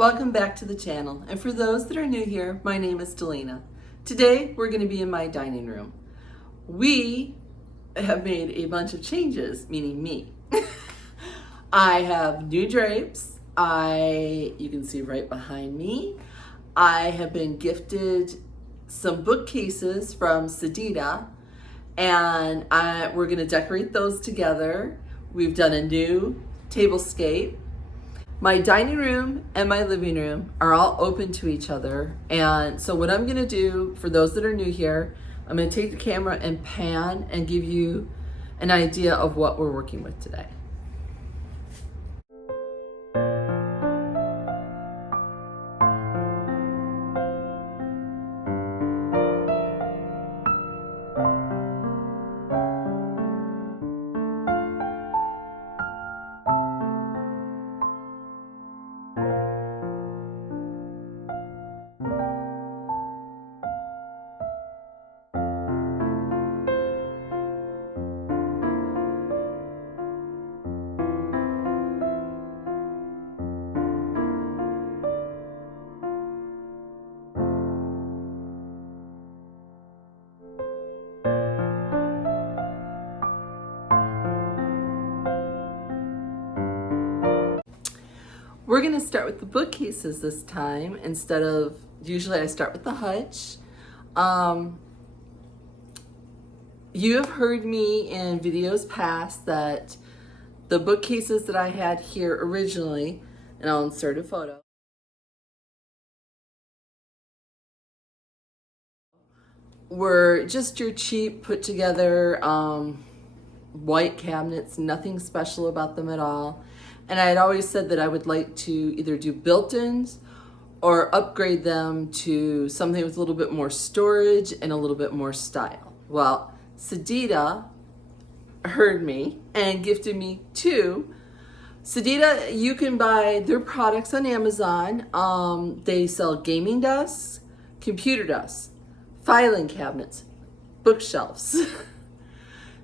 Welcome back to the channel, and for those that are new here, my name is Delina. Today we're going to be in my dining room. We have made a bunch of changes, meaning me. I have new drapes. You can see right behind me. I have been gifted some bookcases from Sedeta, and we're going to decorate those together. We've done a new tablescape. My dining room and my living room are all open to each other. And so what I'm gonna do, for those that are new here, I'm gonna take the camera and pan and give you an idea of what we're working with today. We're gonna start with the bookcases this time instead of, usually I start with the hutch. You have heard me in videos past that the bookcases that I had here originally, and I'll insert a photo, were just your cheap put together white cabinets, nothing special about them at all. And I had always said that I would like to either do built-ins or upgrade them to something with a little bit more storage and a little bit more style. Well, Sedeta heard me and gifted me two. Sedeta, you can buy their products on Amazon. They sell gaming desks, computer desks, filing cabinets, bookshelves.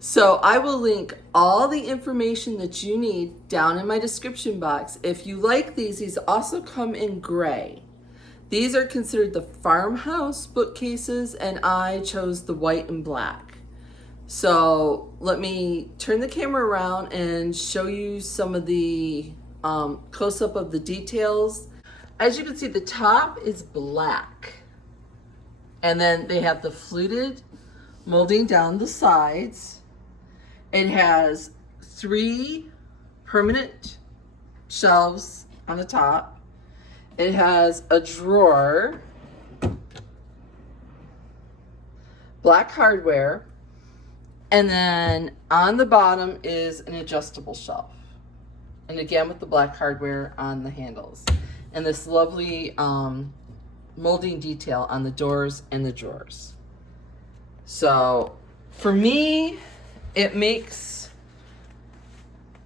So I will link all the information that you need down in my description box. If you like these also come in gray. These are considered the Farmhouse bookcases, and I chose the white and black. So let me turn the camera around and show you some of the close-up of the details. As you can see, the top is black. And then they have the fluted molding down the sides. It has 3 permanent shelves on the top. It has a drawer, black hardware, and then on the bottom is an adjustable shelf. And again with the black hardware on the handles. And this lovely molding detail on the doors and the drawers. So for me, it makes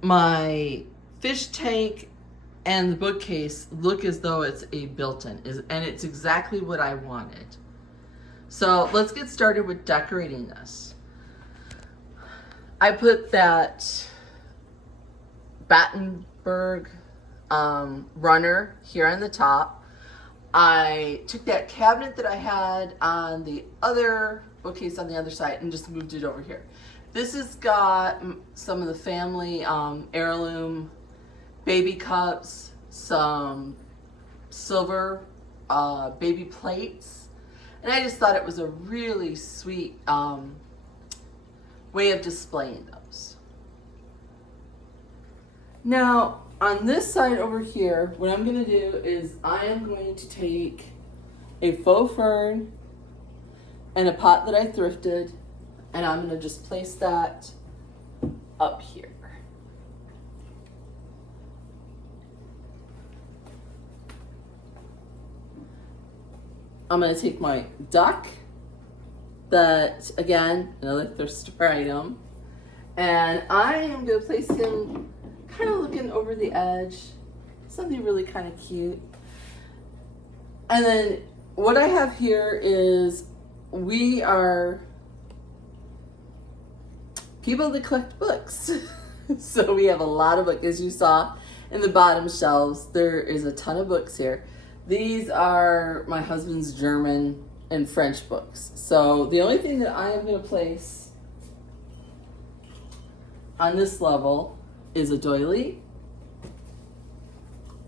my fish tank and the bookcase look as though it's a built-in, and it's exactly what I wanted. So let's get started with decorating this. I put that Battenberg runner here on the top. I took that cabinet that I had on the other bookcase on the other side and just moved it over here. This has got some of the family heirloom baby cups, some silver baby plates, and I just thought it was a really sweet way of displaying those. Now, on this side over here, what I'm going to do is I am going to take a faux fern and a pot that I thrifted, and I'm gonna just place that up here. I'm gonna take my duck, that, again, another thrift store item, and I am gonna place him kind of looking over the edge, something really kind of cute. And then what I have here is, we are people that collect books. So we have a lot of books, as you saw in the bottom shelves, there is a ton of books here. These are my husband's German and French books. So the only thing that I am going to place on this level is a doily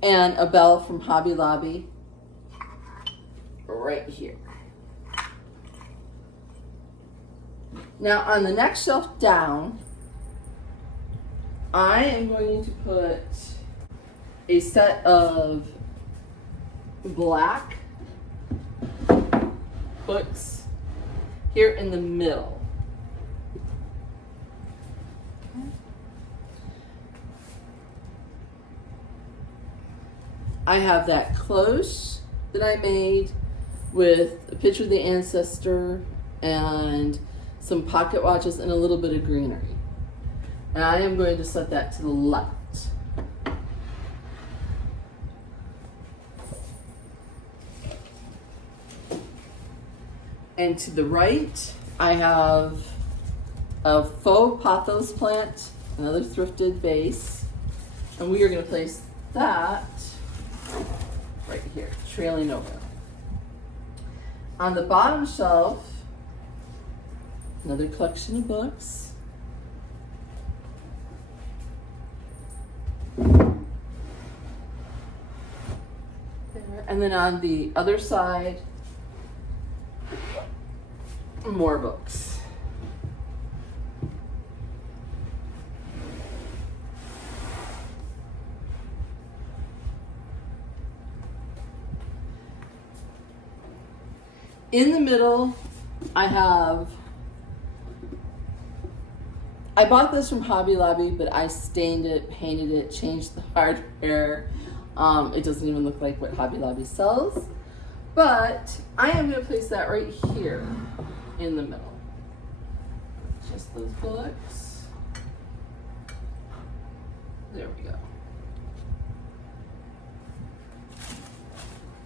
and a bell from Hobby Lobby right here. Now on the next shelf down, I am going to put a set of black books here in the middle. Okay. I have that cloche that I made with a picture of the ancestor and some pocket watches and a little bit of greenery. And I am going to set that to the left. And to the right, I have a faux pothos plant, another thrifted vase, and we are going to place that right here, trailing over. On the bottom shelf, another collection of books. There. And then on the other side, more books. In the middle, I bought this from Hobby Lobby, but I stained it, painted it, changed the hardware. It doesn't even look like what Hobby Lobby sells. But I am going to place that right here in the middle. Just those books. There we go.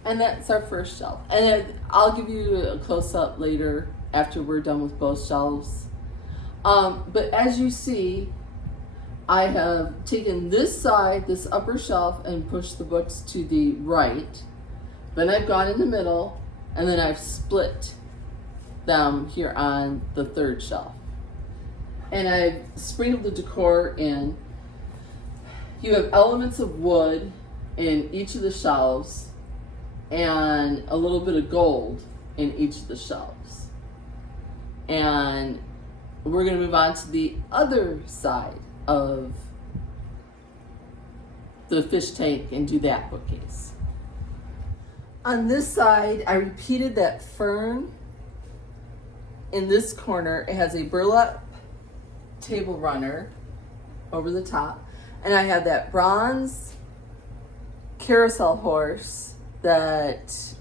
And that's our first shelf. And then I'll give you a close-up later after we're done with both shelves. But as you see, I have taken this side, this upper shelf, and pushed the books to the right. Then I've gone in the middle, and then I've split them here on the third shelf. And I've sprinkled the decor in. You have elements of wood in each of the shelves and a little bit of gold in each of the shelves. And we're going to move on to the other side of the fish tank and do that bookcase. On this side, I repeated that fern in this corner. It has a burlap table runner over the top, and I have that bronze carousel horse that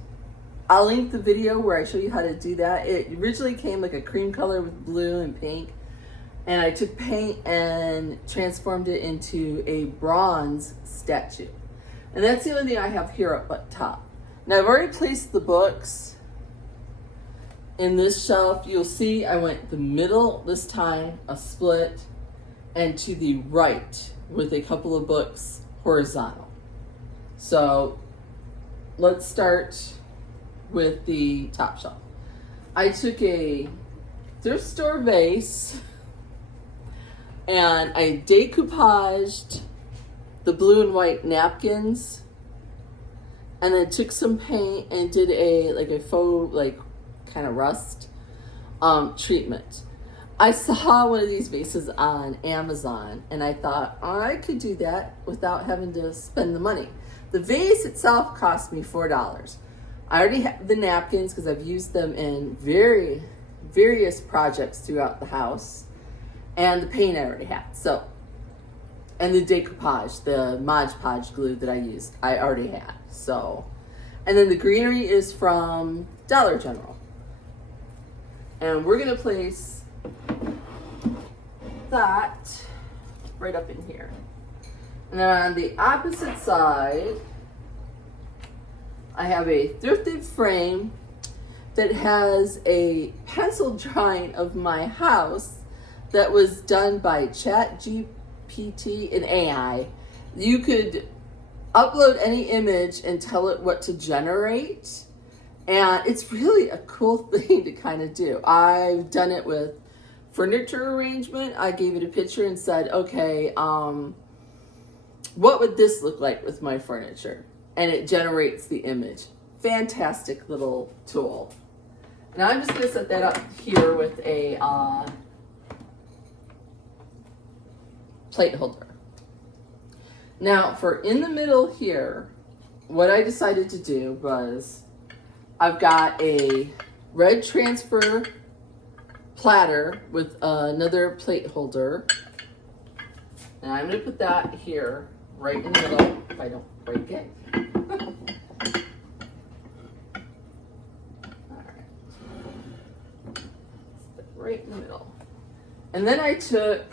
I'll link the video where I show you how to do that. It originally came like a cream color with blue and pink, and I took paint and transformed it into a bronze statue. And that's the only thing I have here up at top. Now I've already placed the books in this shelf. You'll see I went the middle this time, a split, and to the right with a couple of books horizontal. So let's start with the top shelf. I took a thrift store vase and I decoupaged the blue and white napkins, and then took some paint and did a faux kind of rust treatment. I saw one of these vases on Amazon and I thought, oh, I could do that without having to spend the money. The vase itself cost me $4. I already have the napkins because I've used them in various projects throughout the house, and the paint I already had. So, and the decoupage, the Mod Podge glue that I used, I already had. So, and then the greenery is from Dollar General. And we're gonna place that right up in here. And then on the opposite side, I have a thrifted frame that has a pencil drawing of my house that was done by ChatGPT and AI. You could upload any image and tell it what to generate. And it's really a cool thing to kind of do. I've done it with furniture arrangement. I gave it a picture and said, okay, what would this look like with my furniture? And it generates the image. Fantastic little tool. And I'm just going to set that up here with a plate holder. Now for in the middle here, what I decided to do was I've got a red transfer platter with another plate holder. And I'm going to put that here, right in the middle, if I don't break it. Alright. Right in the middle. And then I took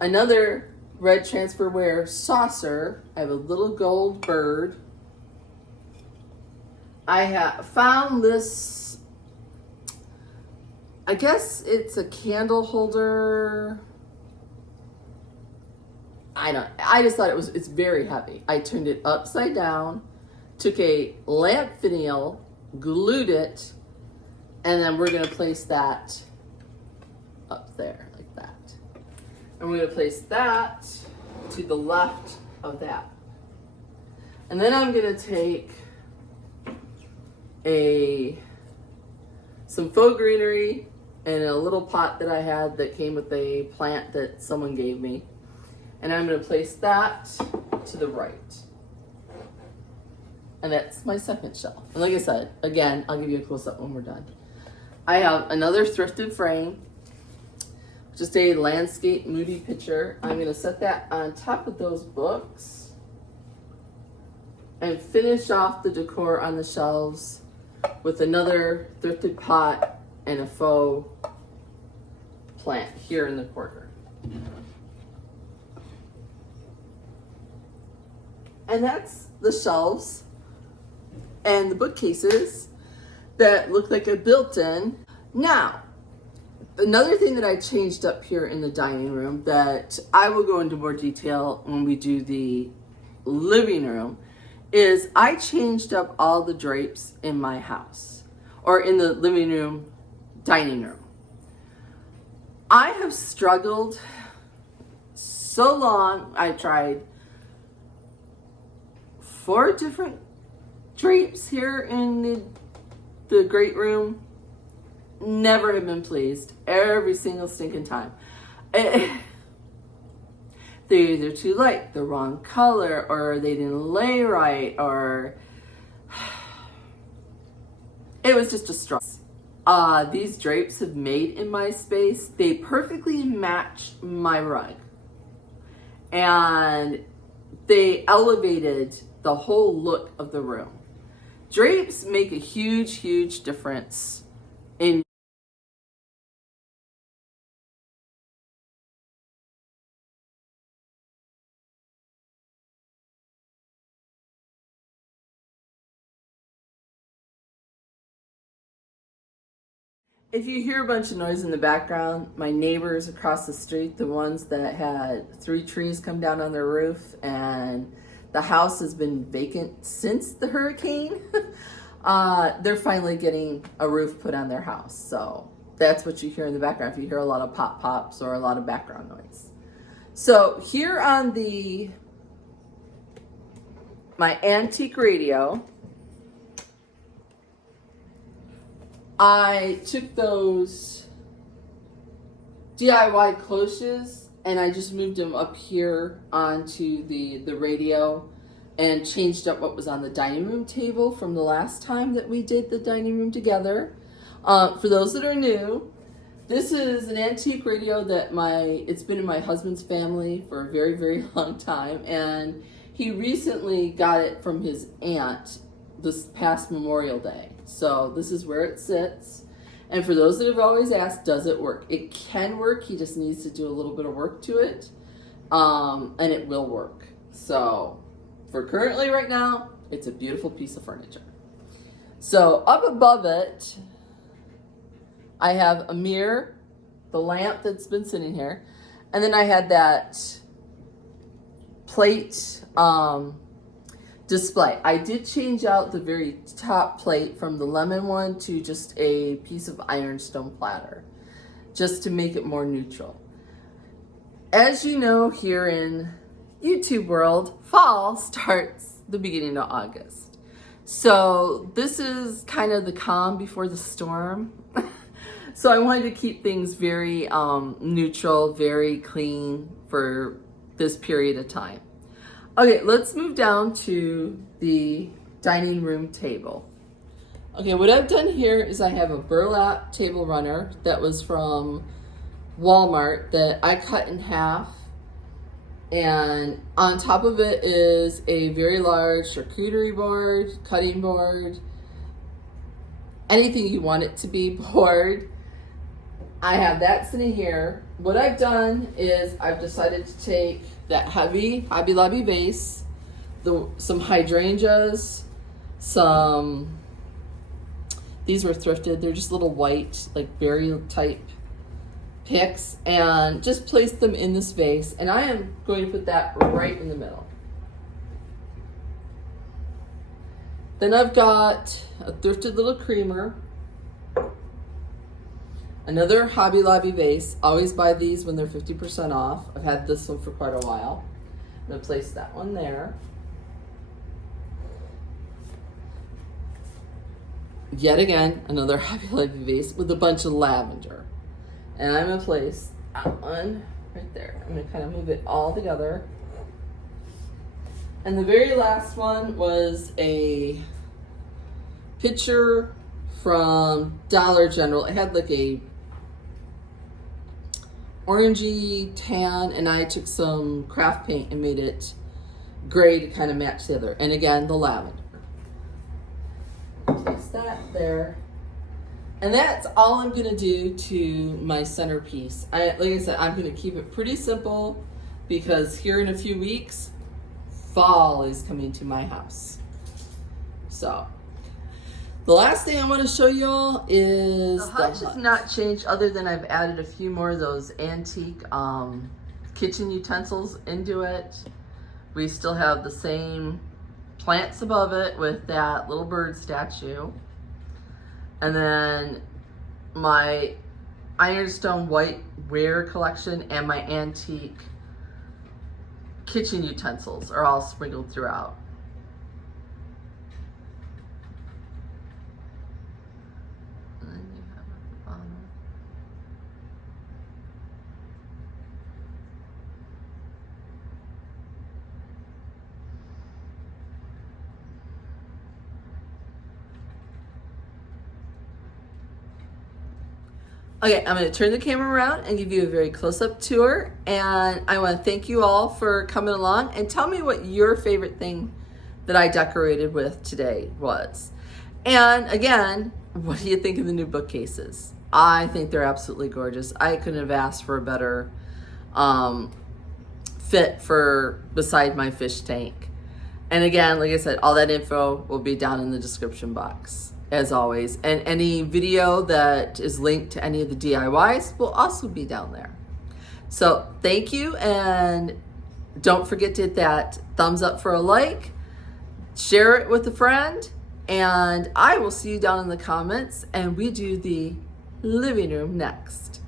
another red transferware saucer. I have a little gold bird. I have found this, I guess it's a candle holder. I just thought it's very heavy. I turned it upside down, took a lamp finial, glued it, and then we're gonna place that up there like that. And we're gonna place that to the left of that. And then I'm gonna take some faux greenery and a little pot that I had that came with a plant that someone gave me. And I'm going to place that to the right. And that's my second shelf. And like I said, again, I'll give you a close-up when we're done. I have another thrifted frame, just a landscape moody picture. I'm going to set that on top of those books and finish off the decor on the shelves with another thrifted pot and a faux plant here in the corner. And that's the shelves and the bookcases that look like a built-in. Now, another thing that I changed up here in the dining room that I will go into more detail when we do the living room is I changed up all the drapes in my house, or in the living room, dining room. I have struggled so long. I tried 4 different drapes here in the great room. Never have been pleased every single stinking time. They're either too light, the wrong color, or they didn't lay right, or it was just a struggle. These drapes have made in my space. They perfectly match my rug. And they elevated the whole look of the room. Drapes make a huge, huge difference in If you hear a bunch of noise in the background, my neighbors across the street, the ones that had 3 trees come down on their roof, and the house has been vacant since the hurricane, they're finally getting a roof put on their house. So that's what you hear in the background if you hear a lot of pop-pops or a lot of background noise. So here on my antique radio, I took those DIY cloches and I just moved them up here onto the radio and changed up what was on the dining room table from the last time that we did the dining room together. For those that are new, this is an antique radio that it's been in my husband's family for a very, very long time, and he recently got it from his aunt this past Memorial Day. So this is where it sits. And for those that have always asked, does it work? It can work. He just needs to do a little bit of work to it. And it will work. So for currently right now, it's a beautiful piece of furniture. So up above it, I have a mirror, the lamp that's been sitting here. And then I had that plate display. I did change out the very top plate from the lemon one to just a piece of ironstone platter, just to make it more neutral. As you know, here in YouTube world, fall starts the beginning of August. So this is kind of the calm before the storm. So I wanted to keep things very neutral, very clean for this period of time. Okay, let's move down to the dining room table. Okay, what I've done here is I have a burlap table runner that was from Walmart that I cut in half, and on top of it is a very large charcuterie board, cutting board, anything you want it to be board. I have that sitting here. What I've done is I've decided to take that heavy Hobby Lobby vase, some hydrangeas, these were thrifted, they're just little white, like berry type picks, and just place them in this vase, and I am going to put that right in the middle. Then I've got a thrifted little creamer, another Hobby Lobby vase. Always buy these when they're 50% off. I've had this one for quite a while. I'm going to place that one there. Yet again, another Hobby Lobby vase with a bunch of lavender. And I'm going to place that one right there. I'm going to kind of move it all together. And the very last one was a picture from Dollar General. It had like a orangey tan, and I took some craft paint and made it gray to kind of match the other. And again, the lavender. Place that there. And that's all I'm gonna do to my centerpiece. Like I said, I'm gonna keep it pretty simple because here in a few weeks, fall is coming to my house. So the last thing I want to show you all is the hutch has not changed, other than I've added a few more of those antique kitchen utensils into it. We still have the same plants above it with that little bird statue. And then my ironstone whiteware collection and my antique kitchen utensils are all sprinkled throughout. Okay, I'm going to turn the camera around and give you a very close-up tour. And I want to thank you all for coming along and tell me what your favorite thing that I decorated with today was. And again, what do you think of the new bookcases? I think they're absolutely gorgeous. I couldn't have asked for a better fit for beside my fish tank. And again, like I said, all that info will be down in the description box, as always. And any video that is linked to any of the DIYs will also be down there. So thank you, and don't forget to hit that thumbs up for a like, share it with a friend, and I will see you down in the comments, and we do the living room next.